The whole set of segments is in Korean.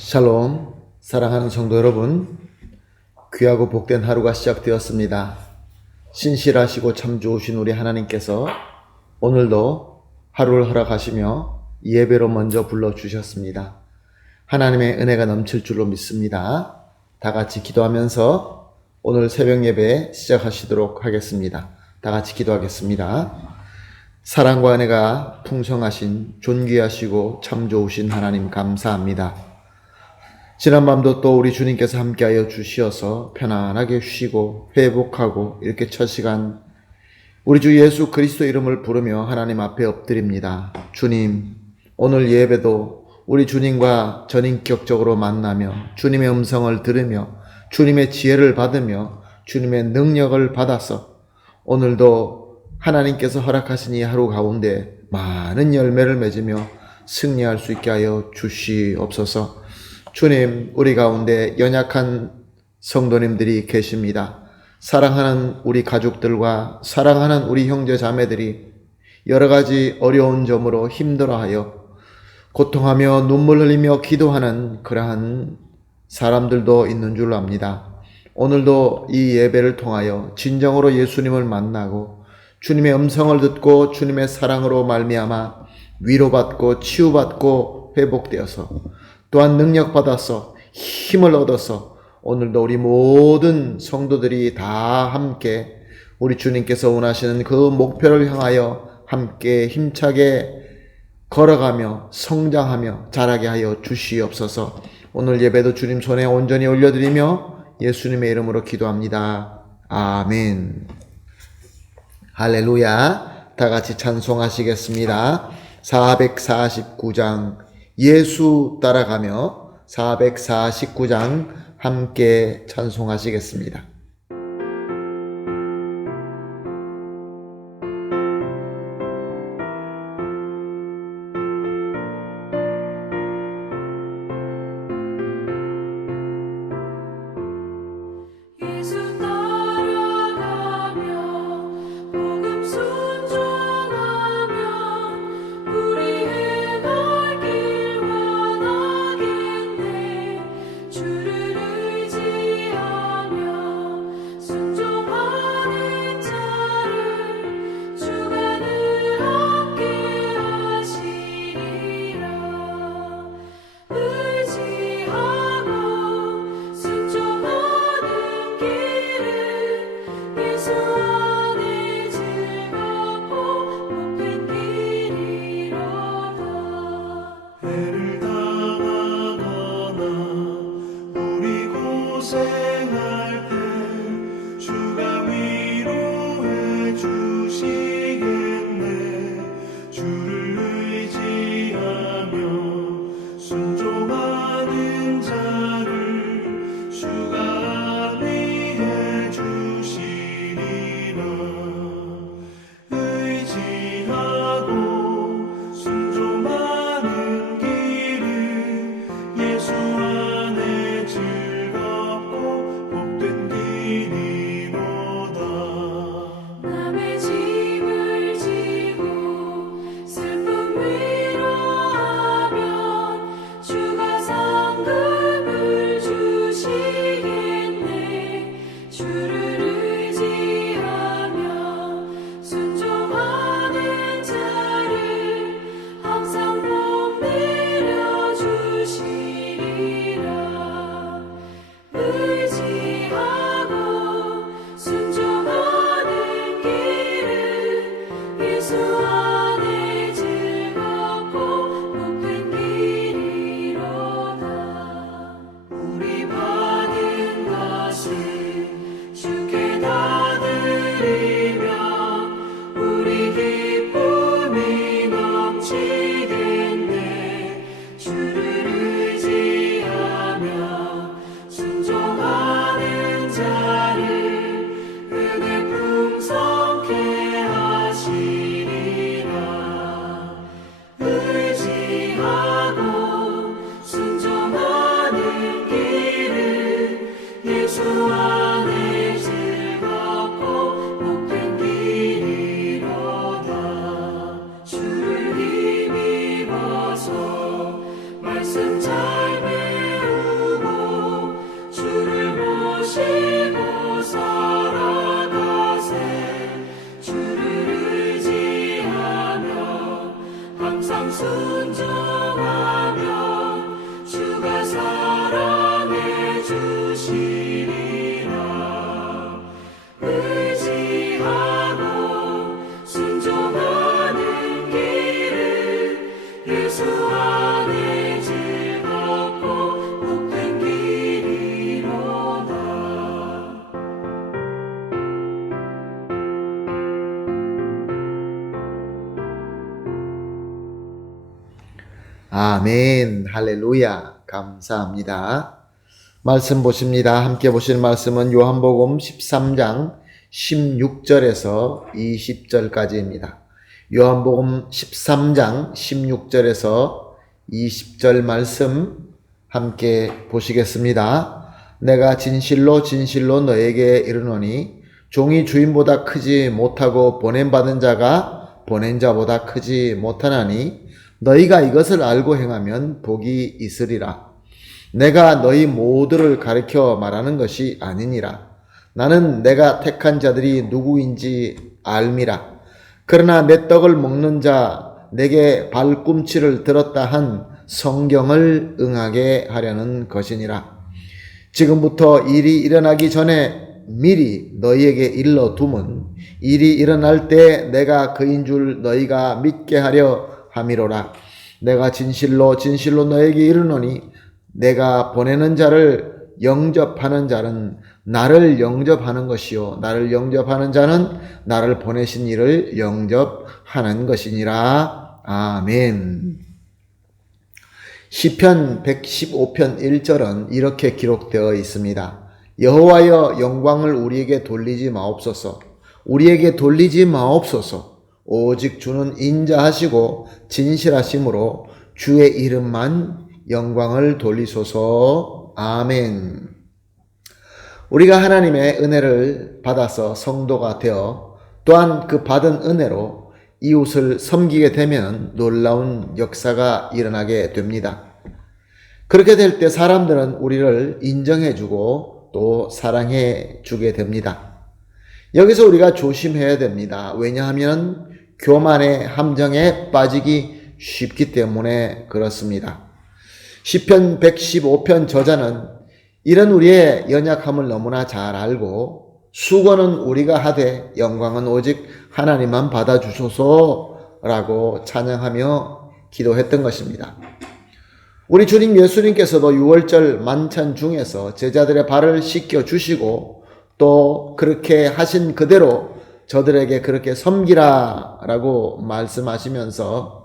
샬롬, 사랑하는 성도 여러분, 귀하고 복된 하루가 시작되었습니다. 신실하시고 참 좋으신 우리 하나님께서 오늘도 하루를 허락하시며 예배로 먼저 불러주셨습니다. 하나님의 은혜가 넘칠 줄로 믿습니다. 다 같이 기도하면서 오늘 새벽 예배 시작하시도록 하겠습니다. 다 같이 기도하겠습니다. 사랑과 은혜가 풍성하신 존귀하시고 참 좋으신 하나님 감사합니다. 지난밤도 또 우리 주님께서 함께하여 주시어서 편안하게 쉬고 회복하고 이렇게 첫 시간 우리 주 예수 그리스도 이름을 부르며 하나님 앞에 엎드립니다. 주님, 오늘 예배도 우리 주님과 전인격적으로 만나며 주님의 음성을 들으며 주님의 지혜를 받으며 주님의 능력을 받아서 오늘도 하나님께서 허락하신 이 하루 가운데 많은 열매를 맺으며 승리할 수 있게 하여 주시옵소서. 주님, 우리 가운데 연약한 성도님들이 계십니다. 사랑하는 우리 가족들과 사랑하는 우리 형제 자매들이 여러 가지 어려운 점으로 힘들어하여 고통하며 눈물 흘리며 기도하는 그러한 사람들도 있는 줄 압니다. 오늘도 이 예배를 통하여 진정으로 예수님을 만나고 주님의 음성을 듣고 주님의 사랑으로 말미암아 위로받고 치유받고 회복되어서 또한 능력받아서 힘을 얻어서 오늘도 우리 모든 성도들이 다 함께 우리 주님께서 원하시는 그 목표를 향하여 함께 힘차게 걸어가며 성장하며 자라게 하여 주시옵소서. 오늘 예배도 주님 손에 온전히 올려드리며 예수님의 이름으로 기도합니다. 아멘. 할렐루야. 다 같이 찬송하시겠습니다. 449장 예수 따라가며 449장 함께 찬송하시겠습니다. 주를 의지하며 주시리라. 의지하고 순종하는 길은 예수 안에 즐겁고 복된 길이로다. 아멘, 할렐루야, 감사합니다. 말씀 보십니다. 함께 보실 말씀은 요한복음 13장 16절에서 20절까지입니다. 요한복음 13장 16절에서 20절 말씀 함께 보시겠습니다. 내가 진실로 진실로 너에게 이르노니 종이 주인보다 크지 못하고 보냄받은 자가 보낸 자보다 크지 못하나니 너희가 이것을 알고 행하면 복이 있으리라. 내가 너희 모두를 가르쳐 말하는 것이 아니니라. 나는 내가 택한 자들이 누구인지 알미라. 그러나 내 떡을 먹는 자 내게 발꿈치를 들었다 한 성경을 응하게 하려는 것이니라. 지금부터 일이 일어나기 전에 미리 너희에게 일러두면 일이 일어날 때 내가 그인 줄 너희가 믿게 하려 함이로라. 내가 진실로 진실로 너에게 이르노니 내가 보내는 자를 영접하는 자는 나를 영접하는 것이요 나를 영접하는 자는 나를 보내신 이를 영접하는 것이니라. 아멘. 시편 115편 1절은 이렇게 기록되어 있습니다. 여호와여 영광을 우리에게 돌리지 마옵소서. 우리에게 돌리지 마옵소서. 오직 주는 인자하시고 진실하심으로 주의 이름만 영광을 돌리소서. 아멘. 우리가 하나님의 은혜를 받아서 성도가 되어 또한 그 받은 은혜로 이웃을 섬기게 되면 놀라운 역사가 일어나게 됩니다. 그렇게 될 때 사람들은 우리를 인정해주고 또 사랑해주게 됩니다. 여기서 우리가 조심해야 됩니다. 왜냐하면 교만의 함정에 빠지기 쉽기 때문에 그렇습니다. 시편 115편 저자는 이런 우리의 연약함을 너무나 잘 알고 수고는 우리가 하되 영광은 오직 하나님만 받아주소서라고 찬양하며 기도했던 것입니다. 우리 주님 예수님께서도 6월절 만찬 중에서 제자들의 발을 씻겨 주시고 또 그렇게 하신 그대로 저들에게 그렇게 섬기라 라고 말씀하시면서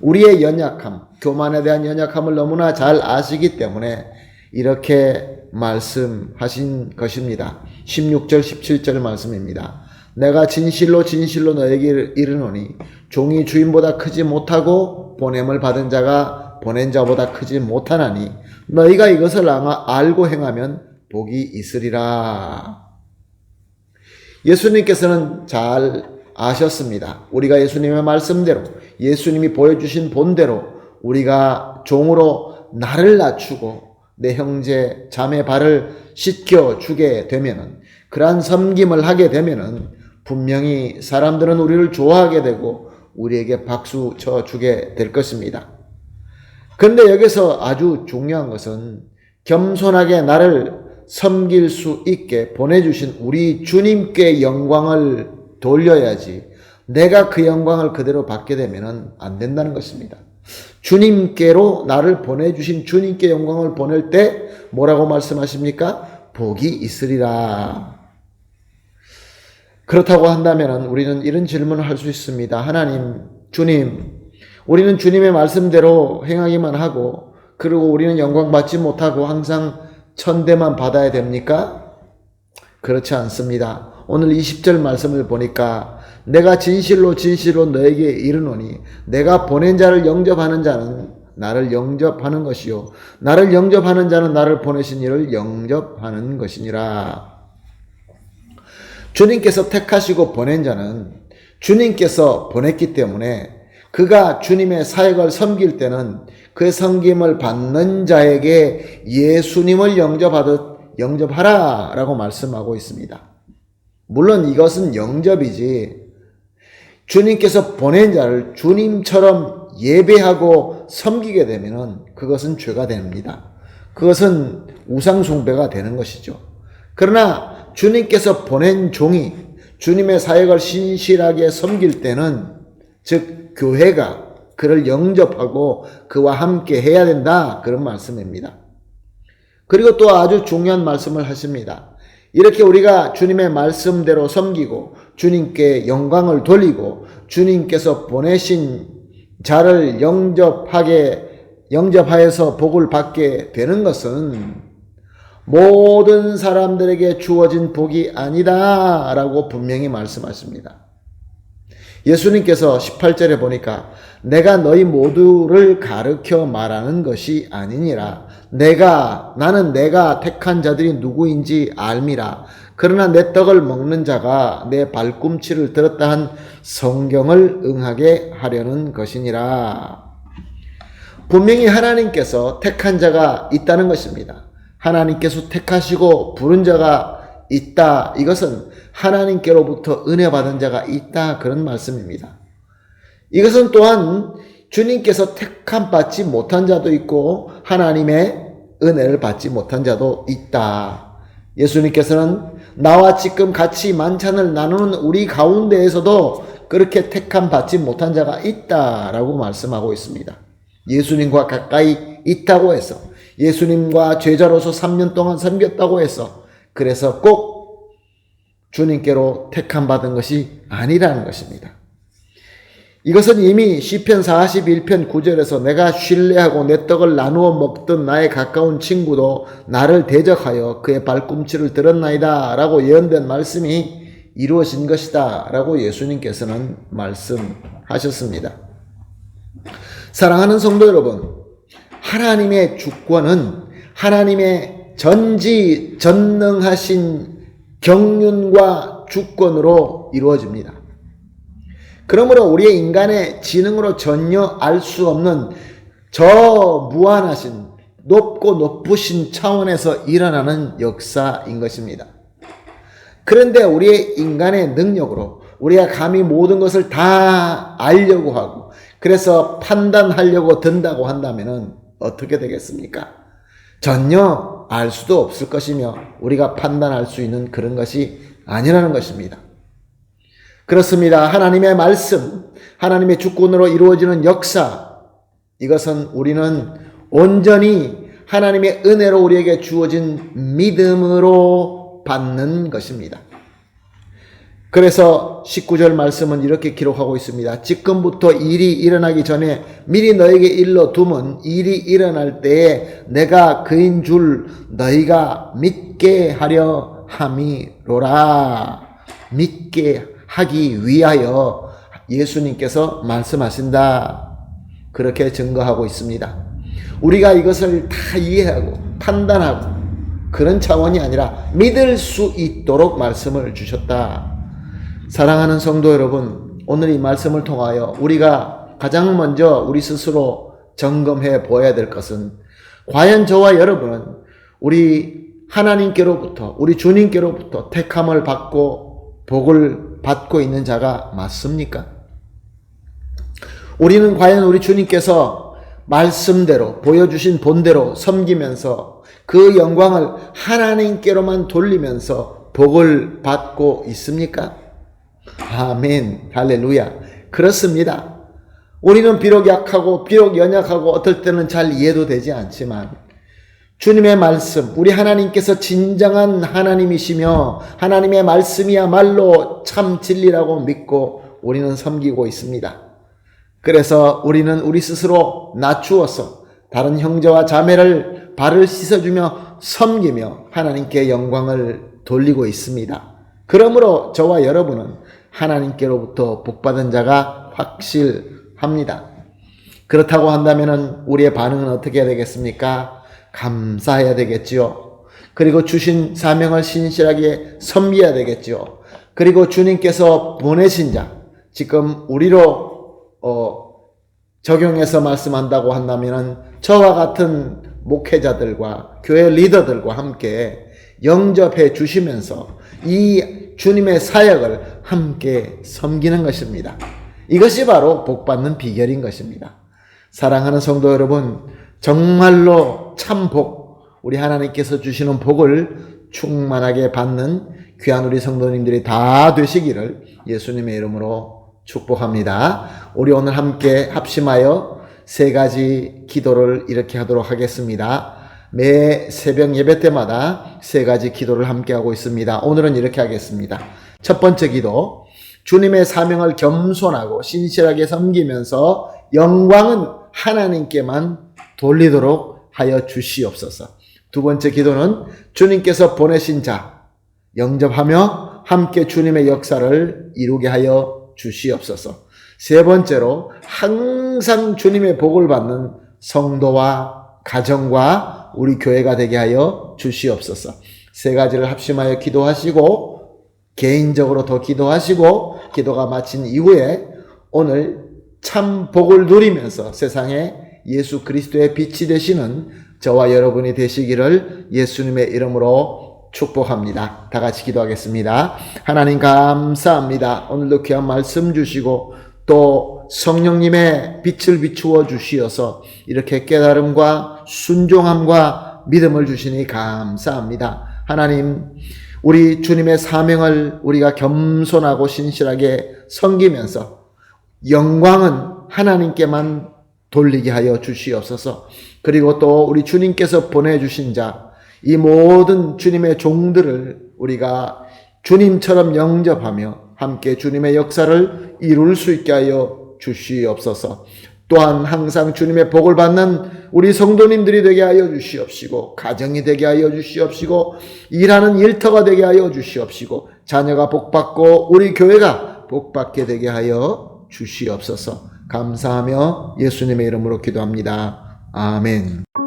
우리의 연약함, 교만에 대한 연약함을 너무나 잘 아시기 때문에 이렇게 말씀하신 것입니다. 16절 17절 말씀입니다. 내가 진실로 진실로 너에게 이르노니 종이 주인보다 크지 못하고 보냄을 받은 자가 보낸 자보다 크지 못하나니 너희가 이것을 알고 행하면 복이 있으리라. 예수님께서는 잘 아셨습니다. 우리가 예수님의 말씀대로 예수님이 보여주신 본대로 우리가 종으로 나를 낮추고 내 형제 자매 발을 씻겨주게 되면은 그러한 섬김을 하게 되면은 분명히 사람들은 우리를 좋아하게 되고 우리에게 박수 쳐주게 될 것입니다. 그런데 여기서 아주 중요한 것은 겸손하게 나를 섬길 수 있게 보내주신 우리 주님께 영광을 돌려야지 내가 그 영광을 그대로 받게 되면 안 된다는 것입니다. 주님께로 나를 보내주신 주님께 영광을 보낼 때 뭐라고 말씀하십니까? 복이 있으리라. 그렇다고 한다면 우리는 이런 질문을 할 수 있습니다. 하나님, 주님, 우리는 주님의 말씀대로 행하기만 하고 그리고 우리는 영광 받지 못하고 항상 천대만 받아야 됩니까? 그렇지 않습니다. 오늘 20절 말씀을 보니까 내가 진실로 진실로 너에게 이르노니 내가 보낸 자를 영접하는 자는 나를 영접하는 것이요 나를 영접하는 자는 나를 보내신 이를 영접하는 것이니라. 주님께서 택하시고 보낸 자는 주님께서 보냈기 때문에 그가 주님의 사역을 섬길 때는 그 섬김을 받는 자에게 예수님을 영접하듯 영접하라 라고 말씀하고 있습니다. 물론 이것은 영접이지 주님께서 보낸 자를 주님처럼 예배하고 섬기게 되면 그것은 죄가 됩니다. 그것은 우상숭배가 되는 것이죠. 그러나 주님께서 보낸 종이 주님의 사역을 신실하게 섬길 때는, 즉 교회가 그를 영접하고 그와 함께 해야 된다, 그런 말씀입니다. 그리고 또 아주 중요한 말씀을 하십니다. 이렇게 우리가 주님의 말씀대로 섬기고 주님께 영광을 돌리고 주님께서 보내신 자를 영접하여서 복을 받게 되는 것은 모든 사람들에게 주어진 복이 아니다 라고 분명히 말씀하십니다. 예수님께서 18절에 보니까 내가 너희 모두를 가르쳐 말하는 것이 아니니라. 나는 내가 택한 자들이 누구인지 알미라. 그러나 내 떡을 먹는 자가 내 발꿈치를 들었다 한 성경을 응하게 하려는 것이니라. 분명히 하나님께서 택한 자가 있다는 것입니다. 하나님께서 택하시고 부른 자가 있다. 이것은 하나님께로부터 은혜 받은 자가 있다, 그런 말씀입니다. 이것은 또한 주님께서 택함 받지 못한 자도 있고 하나님의 은혜를 받지 못한 자도 있다. 예수님께서는 나와 지금 같이 만찬을 나누는 우리 가운데에서도 그렇게 택함 받지 못한 자가 있다라고 말씀하고 있습니다. 예수님과 가까이 있다고 해서, 예수님과 제자로서 3년 동안 섬겼다고 해서, 그래서 꼭 주님께로 택함 받은 것이 아니라는 것입니다. 이것은 이미 시편 41편 9절에서 내가 신뢰하고 내 떡을 나누어 먹던 나의 가까운 친구도 나를 대적하여 그의 발꿈치를 들었나이다 라고 예언된 말씀이 이루어진 것이다 라고 예수님께서는 말씀하셨습니다. 사랑하는 성도 여러분, 하나님의 주권은 하나님의 전지전능하신 경륜과 주권으로 이루어집니다. 그러므로 우리의 인간의 지능으로 전혀 알 수 없는 저 무한하신 높고 높으신 차원에서 일어나는 역사인 것입니다. 그런데 우리의 인간의 능력으로 우리가 감히 모든 것을 다 알려고 하고 그래서 판단하려고 든다고 한다면 어떻게 되겠습니까? 전혀 알 수도 없을 것이며 우리가 판단할 수 있는 그런 것이 아니라는 것입니다. 그렇습니다. 하나님의 말씀, 하나님의 주권으로 이루어지는 역사, 이것은 우리는 온전히 하나님의 은혜로 우리에게 주어진 믿음으로 받는 것입니다. 그래서 19절 말씀은 이렇게 기록하고 있습니다. 지금부터 일이 일어나기 전에 미리 너에게 일러두면 일이 일어날 때에 내가 그인 줄 너희가 믿게 하려 함이로라. 믿게 하기 위하여 예수님께서 말씀하신다. 그렇게 증거하고 있습니다. 우리가 이것을 다 이해하고 판단하고 그런 차원이 아니라 믿을 수 있도록 말씀을 주셨다. 사랑하는 성도 여러분, 오늘 이 말씀을 통하여 우리가 가장 먼저 우리 스스로 점검해 보아야 될 것은 과연 저와 여러분은 우리 하나님께로부터 우리 주님께로부터 택함을 받고 복을 받고 있는 자가 맞습니까? 우리는 과연 우리 주님께서 말씀대로 보여주신 본대로 섬기면서 그 영광을 하나님께로만 돌리면서 복을 받고 있습니까? 아멘, 할렐루야. 그렇습니다. 우리는 비록 약하고 비록 연약하고 어떨 때는 잘 이해도 되지 않지만 주님의 말씀, 우리 하나님께서 진정한 하나님이시며 하나님의 말씀이야말로 참 진리라고 믿고 우리는 섬기고 있습니다. 그래서 우리는 우리 스스로 낮추어서 다른 형제와 자매를 발을 씻어주며 섬기며 하나님께 영광을 돌리고 있습니다. 그러므로 저와 여러분은 하나님께로부터 복받은 자가 확실합니다. 그렇다고 한다면 우리의 반응은 어떻게 해야 되겠습니까? 감사해야 되겠지요. 그리고 주신 사명을 신실하게 섬겨야 되겠지요. 그리고 주님께서 보내신 자, 지금 우리로 적용해서 말씀한다고 한다면 저와 같은 목회자들과 교회 리더들과 함께 영접해 주시면서 이 주님의 사역을 함께 섬기는 것입니다. 이것이 바로 복받는 비결인 것입니다. 사랑하는 성도 여러분, 정말로 참 복, 우리 하나님께서 주시는 복을 충만하게 받는 귀한 우리 성도님들이 다 되시기를 예수님의 이름으로 축복합니다. 우리 오늘 함께 합심하여 세 가지 기도를 이렇게 하도록 하겠습니다. 매 새벽 예배 때마다 세 가지 기도를 함께 하고 있습니다. 오늘은 이렇게 하겠습니다. 첫 번째 기도, 주님의 사명을 겸손하고 신실하게 섬기면서 영광은 하나님께만 돌리도록 하여 주시옵소서. 두 번째 기도는 주님께서 보내신 자 영접하며 함께 주님의 역사를 이루게 하여 주시옵소서. 세 번째로 항상 주님의 복을 받는 성도와 가정과 우리 교회가 되게 하여 주시옵소서. 세 가지를 합심하여 기도하시고 개인적으로 더 기도하시고 기도가 마친 이후에 오늘 참 복을 누리면서 세상에 예수 그리스도의 빛이 되시는 저와 여러분이 되시기를 예수님의 이름으로 축복합니다. 다 같이 기도하겠습니다. 하나님 감사합니다. 오늘도 귀한 말씀 주시고 또 성령님의 빛을 비추어 주시어서 이렇게 깨달음과 순종함과 믿음을 주시니 감사합니다. 하나님, 우리 주님의 사명을 우리가 겸손하고 신실하게 섬기면서 영광은 하나님께만 돌리게 하여 주시옵소서. 그리고 또 우리 주님께서 보내주신 자, 이 모든 주님의 종들을 우리가 주님처럼 영접하며 함께 주님의 역사를 이룰 수 있게 하여 주시옵소서. 또한 항상 주님의 복을 받는 우리 성도님들이 되게 하여 주시옵시고, 가정이 되게 하여 주시옵시고, 일하는 일터가 되게 하여 주시옵시고, 자녀가 복받고 우리 교회가 복받게 되게 하여 주시옵소서. 감사하며 예수님의 이름으로 기도합니다. 아멘.